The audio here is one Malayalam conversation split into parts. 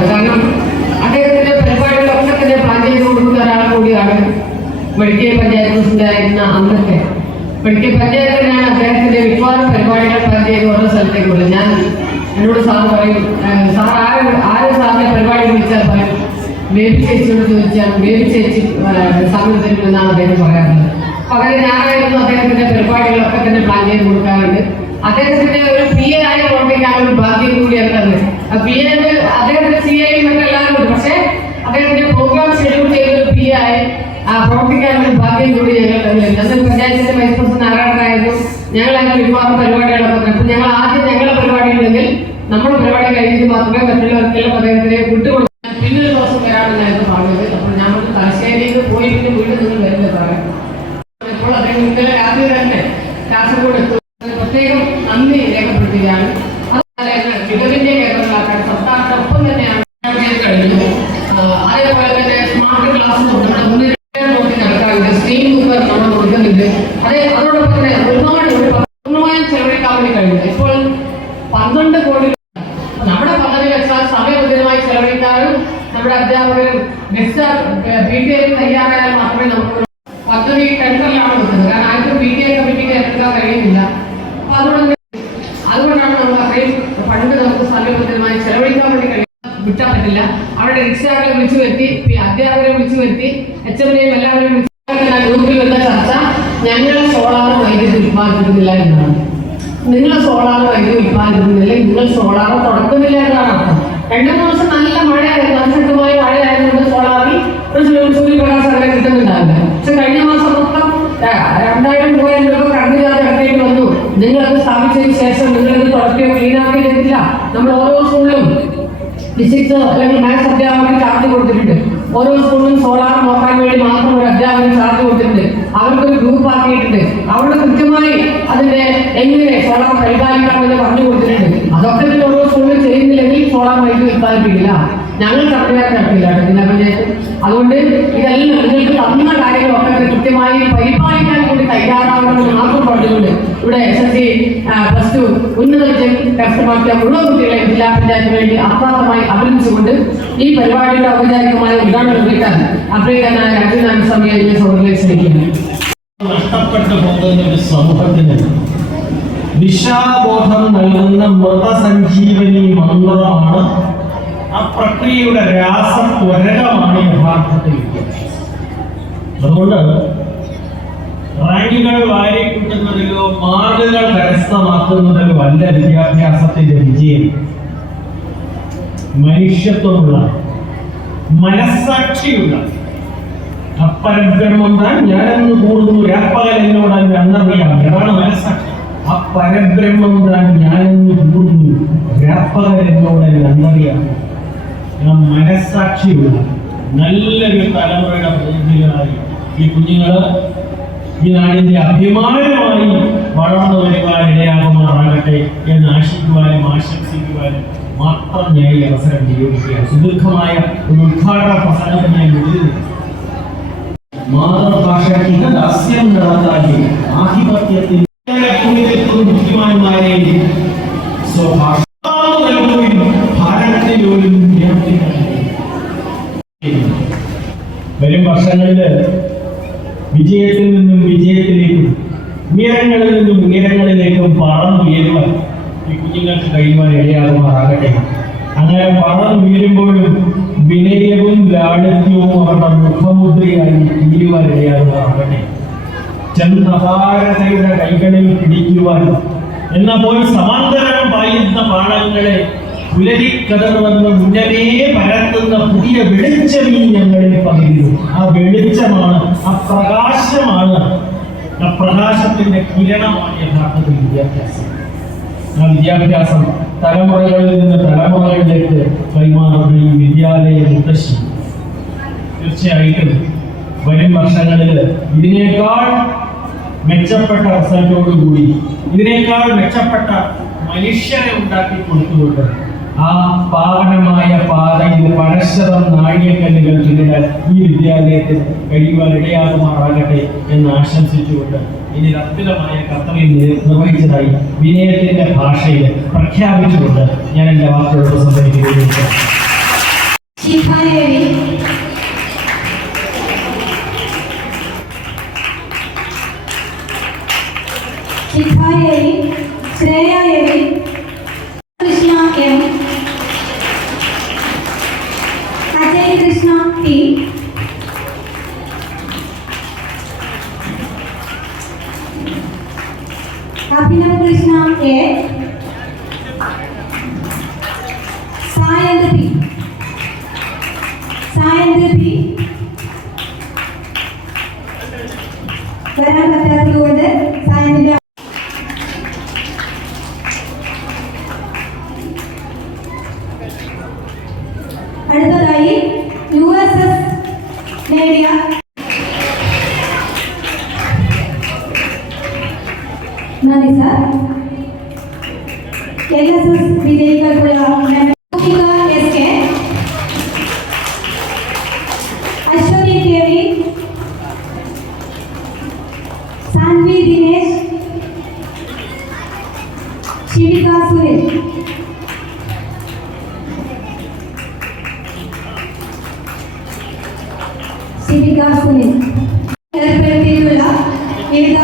പറയാറുണ്ട് കാരണം അദ്ദേഹത്തിന്റെ പരിപാടികളൊക്കെ തന്നെ പ്ലാൻ ചെയ്ത് കൊടുക്കുന്ന ഒരാൾ കൂടിയാണ് മെഡിക്കൽ പഞ്ചായത്ത് പ്രസിഡന്റായിരുന്ന അന്നത്തെ മെഡിക്കൽ പഞ്ചായത്തിനാണ് അദ്ദേഹത്തിന്റെ മിക്കവാറും പരിപാടികൾ പ്ലാൻ ചെയ്ത് ഓരോ സ്ഥലത്തേക്ക് വിടുന്നത് ഞാൻ എന്നോട് സാർ പറയും "ഏഹ് സാർ ആര് ആര് സാറിനെ പരിപാടി വിളിച്ചാൽ പറയും? ബേബി ചേച്ചിയോട് ചോദിച്ചാൽ ബേബി ചേച്ചി സാറിന് തരുമെന്നാണ് അദ്ദേഹം പറയാറുള്ളത്. പകരം ഞാനായിരുന്നു അദ്ദേഹത്തിന്റെ പരിപാടികളൊക്കെ തന്നെ പ്ലാൻ ചെയ്ത് കൊടുക്കാറുണ്ട്. അദ്ദേഹത്തിന്റെ ഒരു പി എ ആയി പ്രവർത്തിക്കാൻ ഒരു ഭാഗ്യം കൂടിയാണ് എ അദ്ദേഹത്തിന്റെ സി ഐ എല്ലാവരും ഉണ്ട്. പക്ഷേ അദ്ദേഹത്തിന്റെ പ്രോഗ്രാം ഷെഡ്യൂൾ ചെയ്ത ഒരു പി ആയി പ്രവർത്തിക്കാനുള്ള ഭാഗ്യം കൂടി ഞങ്ങൾ തന്നില്ല പഞ്ചായത്തിന്റെ വൈസ് പ്രസിഡന്റ് ആരാട്ടായിരുന്നു ഞങ്ങൾ അങ്ങനെ ഒരുപാട് പരിപാടികളൊക്കെ. അപ്പൊ ഞങ്ങൾ ആദ്യം ഞങ്ങളുടെ പരിപാടി ഉണ്ടെങ്കിൽ നമ്മുടെ പരിപാടി കഴിഞ്ഞിട്ട് മാത്രമേ മറ്റുള്ളവർക്കെല്ലാം അദ്ദേഹത്തിനെ വിട്ടുകൊടുക്കാൻ പിന്നൊരു ദിവസം വരാമെന്നായിരുന്നു പറഞ്ഞത്. അപ്പോൾ ഞങ്ങൾ തലശ്ശേരിയിൽ പോയി പിന്നെ വീട്ടിൽ നിന്ന് വരുന്നത് പറയാം. ഇപ്പോൾ അദ്ദേഹം ഇന്നലെ രാത്രി തന്നെ കാസർഗോഡ് എത്തും. പ്രത്യേകം നന്ദി രേഖപ്പെടുത്തുകയാണ്. മികവിന്റെ കേന്ദ്രങ്ങളാക്കാൻ സർക്കാരിന്റെ ഒപ്പം തന്നെയാണ് കഴിഞ്ഞു അതേപോലെ തന്നെ സ്മാർട്ട് ക്ലാസ് നടക്കാറുണ്ട് സ്ക്രീൻ കുക്കർ നമ്മൾ കൊടുക്കുന്നുണ്ട്. അതേ അതോടൊപ്പം തന്നെ ഒരുപാട് ഒരു പൂർണമായും ചെലവഴിക്കാൻ വേണ്ടി കഴിഞ്ഞു ഇപ്പോൾ പന്ത്രണ്ട് കോടി നമ്മുടെ പദ്ധതി വെച്ചാൽ സമയബന്ധിതമായി ചെലവഴിക്കാനും നമ്മുടെ അധ്യാപകരും ബി ടി എ തയ്യാറായാൽ മാത്രമേ നമുക്ക് പദ്ധതി ടെൻഡറിലാണ് വെക്കുന്നത് കാരണം ആർക്കും ബി ടി എ കമ്മിറ്റിക്ക് എടുക്കാൻ കഴിയുന്നില്ല. അതുകൊണ്ട് അതുകൊണ്ടാണ് നമ്മൾ അത്രയും നമുക്ക് സമയബന്ധിതമായി ചെലവഴിക്കാൻ വേണ്ടി കഴിയും വിട്ടാൻ പറ്റില്ല. അവിടെ രക്ഷിതാക്കളെ വിളിച്ചു വരുത്തി അധ്യാപകരെ വിളിച്ചു വരുത്തി എച്ച് എമ്മിനെയും എല്ലാവരെയും വിളിച്ചു ഗ്രൂപ്പിൽ വന്ന ചർച്ച സോളാർ വൈദ്യുതി ഉത്പാദിപ്പിക്കുന്നില്ല എന്നാണ്. നിങ്ങൾ സോളാർ വൈദ്യുതി ഉത്പാദിപ്പിക്കുന്നില്ല നിങ്ങൾ സോളാർ തുടക്കുന്നില്ല എന്നാണ് അർത്ഥം. രണ്ടു മൂന്ന് ദിവസം നല്ല മഴയായിരുന്നു അതിശക്തമായ മഴയായതുകൊണ്ട് ഒരു സൂര്യ- സൂര്യപ്രകാശം അങ്ങനെ കിട്ടുന്നുണ്ടാവില്ല. പക്ഷെ കഴിഞ്ഞ മാസം നിങ്ങളത് സ്ഥാപിച്ചതിന് ശേഷം നിങ്ങളിത് തുടക്കുകയോ ക്ലീനാക്കുകയോ ചെയ്തില്ല നമ്മൾ ഓരോ സ്കൂളിലും ഫിസിക്സ് അല്ലെങ്കിൽ മാത്സ് അധ്യാപകർ ചാർജ് കൊടുത്തിട്ടുണ്ട്. ഓരോ സ്കൂളിലും സോളാർ നോക്കാൻ വേണ്ടി മാത്രം ഒരു അധ്യാപകൻ ചാർജ് കൊടുത്തിട്ടുണ്ട്. അവർക്കൊരു ഗ്രൂപ്പ് ആക്കിയിട്ടുണ്ട്. അവിടെ കൃത്യമായി അതിന്റെ എങ്ങനെ സോളാർ കൈകാര്യം പറഞ്ഞു കൊടുത്തിട്ടുണ്ട്. അതൊക്കെ ഓരോ സ്കൂളിലും ചെയ്യുന്നില്ലെങ്കിൽ സോളാർ വൈദ്യുതി ഉത്പാദിപ്പിക്കില്ല ഞങ്ങൾ കേട്ടോ ജില്ലാ പഞ്ചായത്ത്. അതുകൊണ്ട് ഇതെല്ലാം നിങ്ങൾക്ക് തന്ന കാര്യങ്ങളൊക്കെ കൃത്യമായി പരിപാലിക്കാൻ കൂടി തയ്യാറാവണമെന്ന് മാത്രം പറഞ്ഞുകൊണ്ട് ഇവിടെ S S C plus two ഉന്നത വിജയം കരസ്ഥമാക്കിയ മുഴുവൻ കുട്ടികളെ ജില്ലാ പഞ്ചായത്തിന് വേണ്ടി അപ്രാതമായി അഭിനന്ദിച്ചുകൊണ്ട് ഈ പരിപാടിയുടെ ഔപചാരികമായ ഉദ്ഘാടനം നിർവഹിക്കാൻ അപ്രീതനായ രാജീവ് സ്വാമിയെ എന്നെ സൗകര്യം ശ്രമിക്കുന്നു ദിശാബോധം നൽകുന്ന മൃതസഞ്ജീവനി മന്ത്രമാണ് ആ പ്രക്രിയയുടെ രാസത്വരകമാണ് യഥാർത്ഥത്തിൽ. അതുകൊണ്ട് റാങ്കുകൾ വാരിക്കൂട്ടുന്നതിലോ മാർഗങ്ങൾ കരസ്ഥമാക്കുന്നതിലോ അല്ല വിദ്യാഭ്യാസത്തിന്റെ വിജയം. മനുഷ്യത്വമുള്ള മനസ്സാക്ഷിയുള്ള. അപ്പരബ്രഹ്മം താൻ ഞാനെന്ന് കൂടുന്നു രാപ്പകൽ എന്നോട് അന്നറിയാം. ഇതാണ് മനസ്സാക്ഷി? അപ്പരബ്രഹ്മം പരബ്രഹ്മം താൻ ഞാനെന്ന് കൂടുന്നു രാപ്പകൽ എന്നോട് അന്നറിയാം. മനസ്സാക്ഷിയുള്ള നല്ലൊരു തലമുറയുടെ പ്രതിനിധികളായി ഈ കുഞ്ഞുങ്ങൾ ഈ നാടിന്റെ അഭിമാനമായി വളർന്നു വരുവാൻ ഇടയാകുമാറാകട്ടെ എന്ന് ആശിക്കുവാനും ആശംസിക്കുവാനും മാത്രം ഞാൻ ഈ അവസരം നിയോഗിക്കുക സുദീർഘമായ ഒരു ഉദ്ഘാടന പ്രസംഗത്തിനായി വിടുന്നു. മാതൃഭാഷയ്ക്ക് ദാസ്യം നടത്താതെ ആധിപത്യത്തിൽ ബുദ്ധിമാന്മാരെ വരും വിജയത്തിൽ നിന്നും വിജയത്തിലേക്കും ഉയരങ്ങളിൽ നിന്നും ഉയരങ്ങളിലേക്കും പറന്നുയരുവാൻ ഈ കുഞ്ഞുങ്ങൾക്ക് കഴിയുവാൻ ഇടയാകുമാറാകട്ടെ. അങ്ങനെ പറന്നുയരുമ്പോഴും വിനയവും ലാളിത്യവും അവരുടെ മുഖമുദ്രയായി തീരുവാൻ ഇടയാകുമാറാകട്ടെ. ചന്ദ്രഹാരതയുടെ കൈകളിൽ പിടിക്കുവാൻ എന്ന പോലെ സമാന്തരം പായുന്ന പാഠങ്ങളെ പുലരിക്കതർവെന്ന് മുന്നമേ പരത്തുന്ന പുതിയ വെളിച്ചമീ ഞങ്ങളിൽ പകരുന്നു. ആ വെളിച്ചമാണ് ആ പ്രകാശമാണ്. ആ പ്രകാശത്തിന്റെ കിരണമാണ് യഥാർത്ഥത്തിൽ വിദ്യാഭ്യാസം. ആ വിദ്യാഭ്യാസം തലമുറകളിൽ നിന്ന് തലമുറകളിലേക്ക് കൈമാറുന്ന ഈ വിദ്യാലയ മുത്തശ്ശി. തീർച്ചയായിട്ടും വരും വർഷങ്ങളിൽ ഇതിനേക്കാൾ മെച്ചപ്പെട്ട റിസൾട്ടോടുകൂടി ഇതിനേക്കാൾ മെച്ചപ്പെട്ട മനുഷ്യരെ ഉണ്ടാക്കി കൊടുത്തുകൊണ്ട് ആ പാവനമായ പാതയിൽ പരശതം നാഴികക്കല്ലുകൾ പിന്നിടാൻ ഈ വിദ്യാലയത്തിൽ കഴിയുവാൻ ഇടയാകുമാറാകട്ടെ എന്ന് ആശംസിച്ചുകൊണ്ട് ഇനി അത്ഭുതമായ കർത്തവ്യം നിർ- നിർവഹിച്ചതായി വിനയത്തിന്റെ ഭാഷയിൽ പ്രഖ്യാപിച്ചുകൊണ്ട് ഞാൻ എന്റെ വാക്കുകളോട് സംസാരിക്കുകയും സായന്തതി സായന്തതി വരാൻ പറ്റാത്തത് കൊണ്ട് என்எஸ்எஸ் விஜயிகள் மோகிகா எஸ்கே அஸ்வதி தேவி சான்வி தினேஷ் शिविका सुनील शिविका सुनील ഏർപ്പെടുത്തിയിട്ടുള്ള വിവിധ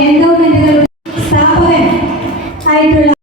എൻഡോമെന്റുകൾ സ്ഥാപകൻ ആയിട്ടുള്ള